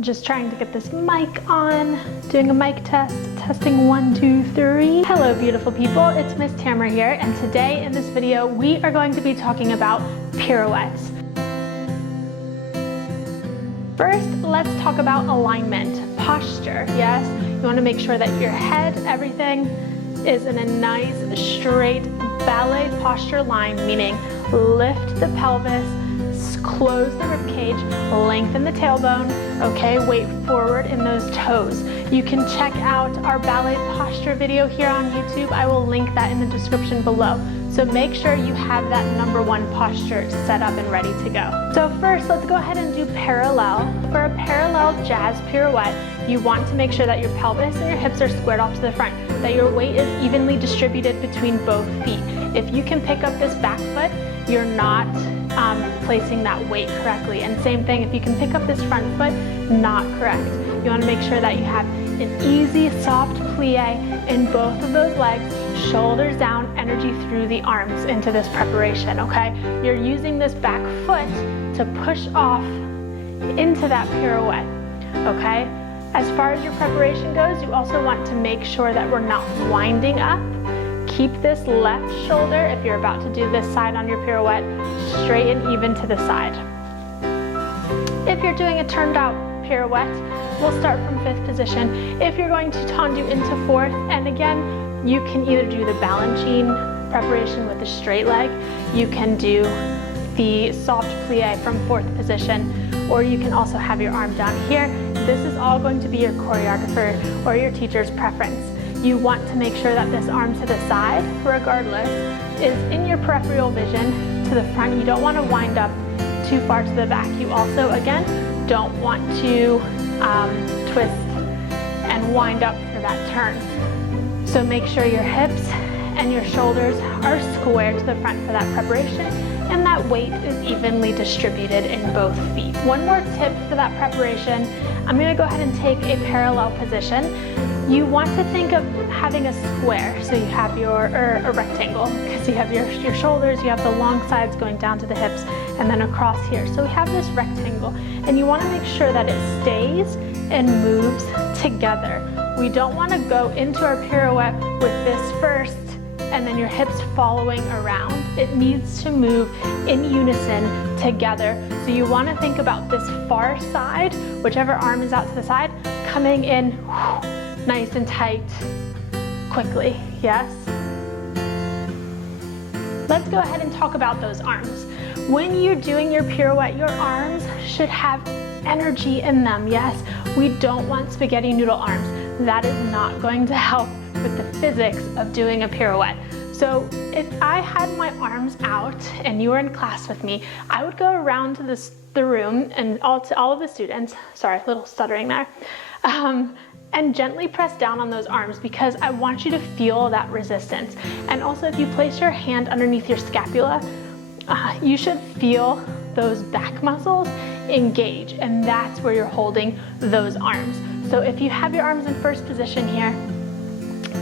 just trying to get this mic on, doing a mic test, testing 1, 2, 3. Hello beautiful people, it's Miss Tamara here, and today in this video we are going to be talking about pirouettes. First, let's talk about alignment, posture, yes? You want to make sure that your head, everything is in a nice straight ballet posture line, meaning lift the pelvis, close the rib cage, lengthen the tailbone, okay? Weight forward in those toes. You can check out our ballet posture video here on YouTube. I will link that in the description below. So make sure you have that #1 posture set up and ready to go. So first, let's go ahead and do parallel. For a parallel jazz pirouette, you want to make sure that your pelvis and your hips are squared off to the front, that your weight is evenly distributed between both feet. If you can pick up this back foot, you're not placing that weight correctly. And same thing, if you can pick up this front foot, not correct. You want to make sure that you have an easy, soft plie in both of those legs, shoulders down, energy through the arms into this preparation, okay? You're using this back foot to push off into that pirouette, okay? As far as your preparation goes, you also want to make sure that we're not winding up. Keep this left shoulder, if you're about to do this side on your pirouette, straight and even to the side. If you're doing a turned out pirouette, we'll start from 5th position. If you're going to tendu into 4th, and again, you can either do the Balanchine preparation with the straight leg, you can do the soft plie from 4th position, or you can also have your arm down here. This is all going to be your choreographer or your teacher's preference. You want to make sure that this arm to the side, regardless, is in your peripheral vision to the front. You don't want to wind up too far to the back. You also, again, don't want to twist and wind up for that turn. So make sure your hips and your shoulders are square to the front for that preparation, and that weight is evenly distributed in both feet. One more tip for that preparation, I'm going to go ahead and take a parallel position. You want to think of having a square, so you have a rectangle, because you have your shoulders, you have the long sides going down to the hips, and then across here. So we have this rectangle, and you want to make sure that it stays and moves together. We don't want to go into our pirouette with this first, and then your hips following around. It needs to move in unison together. So you want to think about this far side, whichever arm is out to the side, coming in nice and tight, quickly, yes? Let's go ahead and talk about those arms. When you're doing your pirouette, your arms should have energy in them, yes? We don't want spaghetti noodle arms. That is not going to help with the physics of doing a pirouette. So if I had my arms out and you were in class with me, I would go around to the room and to all of the students, sorry, a little stuttering there, and gently press down on those arms, because I want you to feel that resistance. And also, if you place your hand underneath your scapula, you should feel those back muscles engage, and that's where you're holding those arms. So if you have your arms in 1st position here,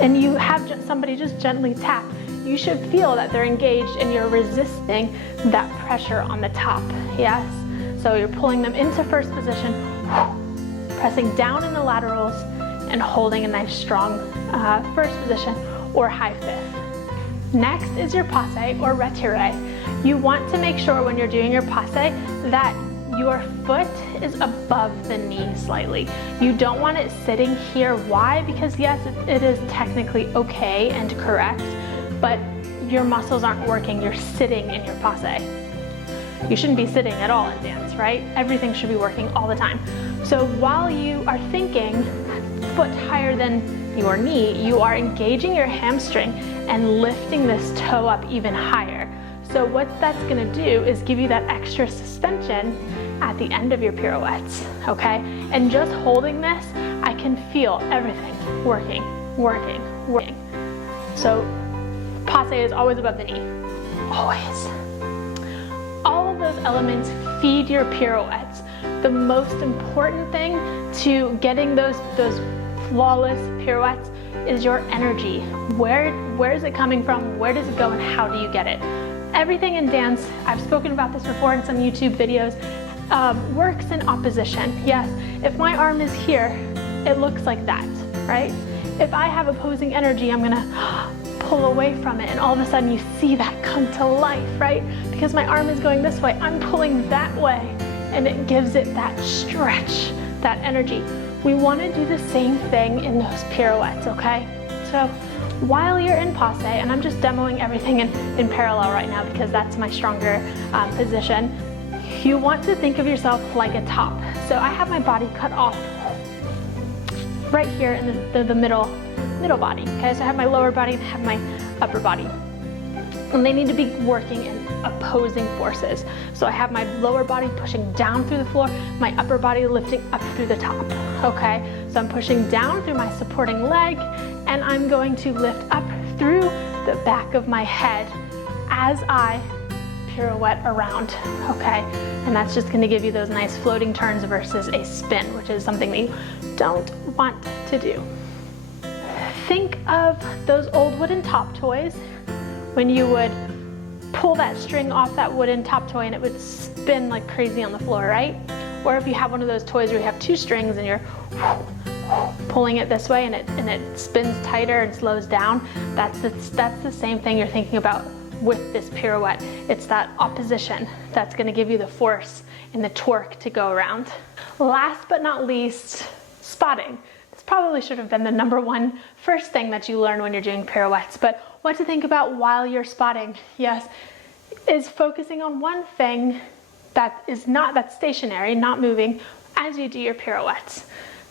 and you have somebody just gently tap, you should feel that they're engaged and you're resisting that pressure on the top, yes? So you're pulling them into 1st position, pressing down in the laterals, and holding a nice strong 1st position or high 5th. Next is your passe or retiré. You want to make sure when you're doing your passe that your foot is above the knee slightly. You don't want it sitting here. Why? Because yes, it is technically okay and correct, but your muscles aren't working. You're sitting in your passe. You shouldn't be sitting at all in dance, right? Everything should be working all the time. So while you are thinking foot higher than your knee, you are engaging your hamstring and lifting this toe up even higher. So what that's gonna do is give you that extra suspension at the end of your pirouettes, okay? And just holding this, I can feel everything working, working, working. So passe is always above the knee, always. All of those elements feed your pirouettes. The most important thing to getting those flawless pirouettes is your energy. Where is it coming from? Where does it go, and how do you get it? Everything in dance, I've spoken about this before in some YouTube videos, works in opposition. Yes, if my arm is here, it looks like that, right? If I have opposing energy, I'm gonna pull away from it, and all of a sudden you see that come to life, right? Because my arm is going this way, I'm pulling that way, and it gives it that stretch, that energy. We wanna do the same thing in those pirouettes, okay? So while you're in passe, and I'm just demoing everything in parallel right now because that's my stronger position, you want to think of yourself like a top. So I have my body cut off right here in the middle body, okay? So I have my lower body and I have my upper body. And they need to be working in opposing forces. So I have my lower body pushing down through the floor, my upper body lifting up through the top, okay? So I'm pushing down through my supporting leg, and I'm going to lift up through the back of my head as I pirouette around, okay? And that's just gonna give you those nice floating turns versus a spin, which is something that you don't want to do. Think of those old wooden top toys when you would pull that string off that wooden top toy and it would spin like crazy on the floor, right? Or if you have one of those toys where you have two strings and you're pulling it this way and it spins tighter and slows down, that's the same thing you're thinking about with this pirouette. It's that opposition that's gonna give you the force and the torque to go around. Last but not least, spotting. This probably should have been the number one first thing that you learn when you're doing pirouettes, but what to think about while you're spotting, yes, is focusing on one thing that's stationary, not moving, as you do your pirouettes.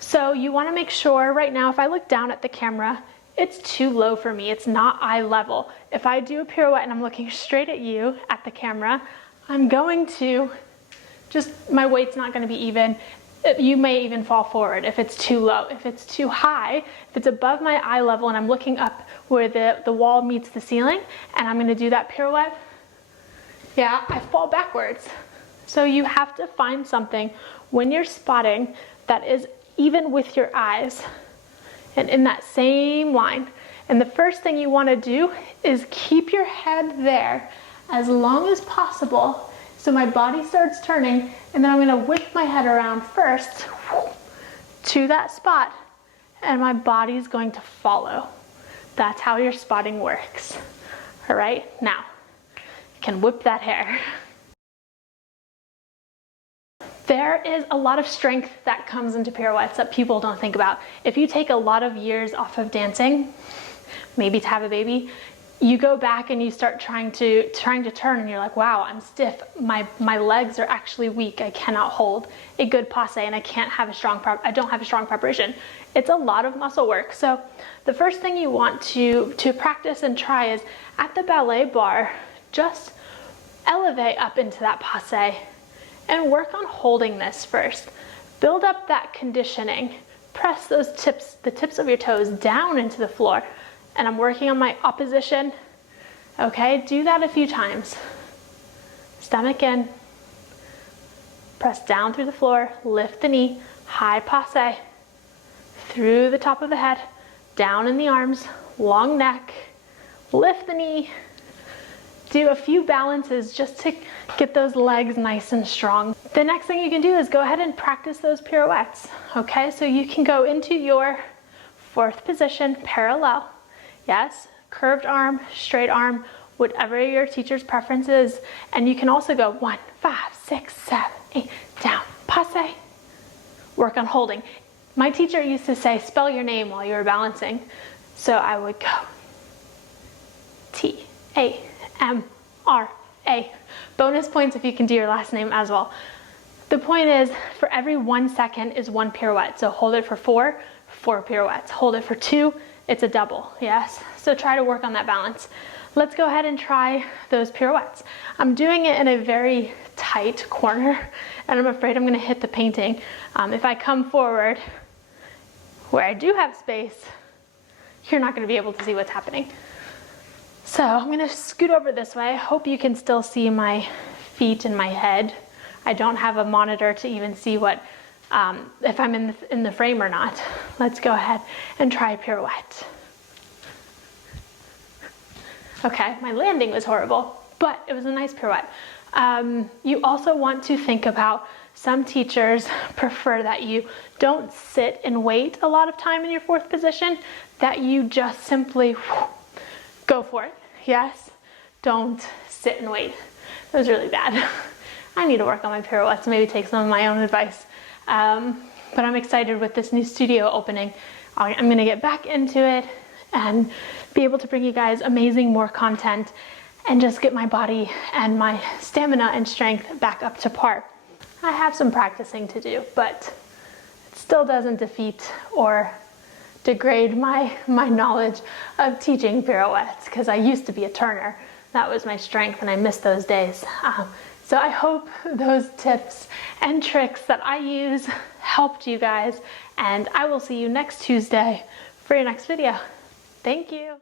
So you wanna make sure right now, if I look down at the camera, it's too low for me, it's not eye level. If I do a pirouette and I'm looking straight at you, at the camera, I'm going to my weight's not gonna be even. You may even fall forward if it's too low. If it's too high, if it's above my eye level and I'm looking up where the wall meets the ceiling and I'm gonna do that pirouette, yeah, I fall backwards. So you have to find something when you're spotting that is even with your eyes and in that same line. And the first thing you wanna do is keep your head there as long as possible so my body starts turning, and then I'm gonna whip my head around first to that spot, and my body's going to follow. That's how your spotting works. All right, now, you can whip that hair. There is a lot of strength that comes into pirouettes that people don't think about. If you take a lot of years off of dancing, maybe to have a baby, you go back and you start trying to turn and you're like, wow, I'm stiff. My legs are actually weak. I cannot hold a good passe and I don't have a strong preparation. It's a lot of muscle work. So the first thing you want to practice and try is at the ballet bar, just elevate up into that passe and work on holding this first. Build up that conditioning. Press the tips of your toes down into the floor. And I'm working on my opposition. Okay, do that a few times. Stomach in, press down through the floor, lift the knee, high passe, through the top of the head, down in the arms, long neck, lift the knee. Do a few balances just to get those legs nice and strong. The next thing you can do is go ahead and practice those pirouettes. Okay, so you can go into your fourth position, parallel. Yes, curved arm, straight arm, whatever your teacher's preference is. And you can also go 1, 5, 6, 7, 8, down, passe. Work on holding. My teacher used to say, spell your name while you were balancing. So I would go T-A-M-R-A. Bonus points if you can do your last name as well. The point is, for every 1 second is 1 pirouette. So hold it for 4 pirouettes. Hold it for 2, it's a double, yes? So try to work on that balance. Let's go ahead and try those pirouettes. I'm doing it in a very tight corner, and I'm afraid I'm gonna hit the painting. If I come forward, where I do have space, you're not gonna be able to see what's happening. So I'm gonna scoot over this way. I hope you can still see my feet and my head. I don't have a monitor to even see what if I'm in the frame or not. Let's go ahead and try a pirouette. Okay, my landing was horrible, but it was a nice pirouette. You also want to think about some teachers prefer that you don't sit and wait a lot of time in your fourth position, that you just simply go for it. Yes? Don't sit and wait. That was really bad. I need to work on my pirouettes, maybe take some of my own advice. But I'm excited with this new studio opening. I'm gonna get back into it and be able to bring you guys more content and just get my body and my stamina and strength back up to par. I have some practicing to do, but it still doesn't defeat or degrade my knowledge of teaching pirouettes, because I used to be a turner. That was my strength and I miss those days. So I hope those tips and tricks that I use helped you guys, and I will see you next Tuesday for your next video. Thank you.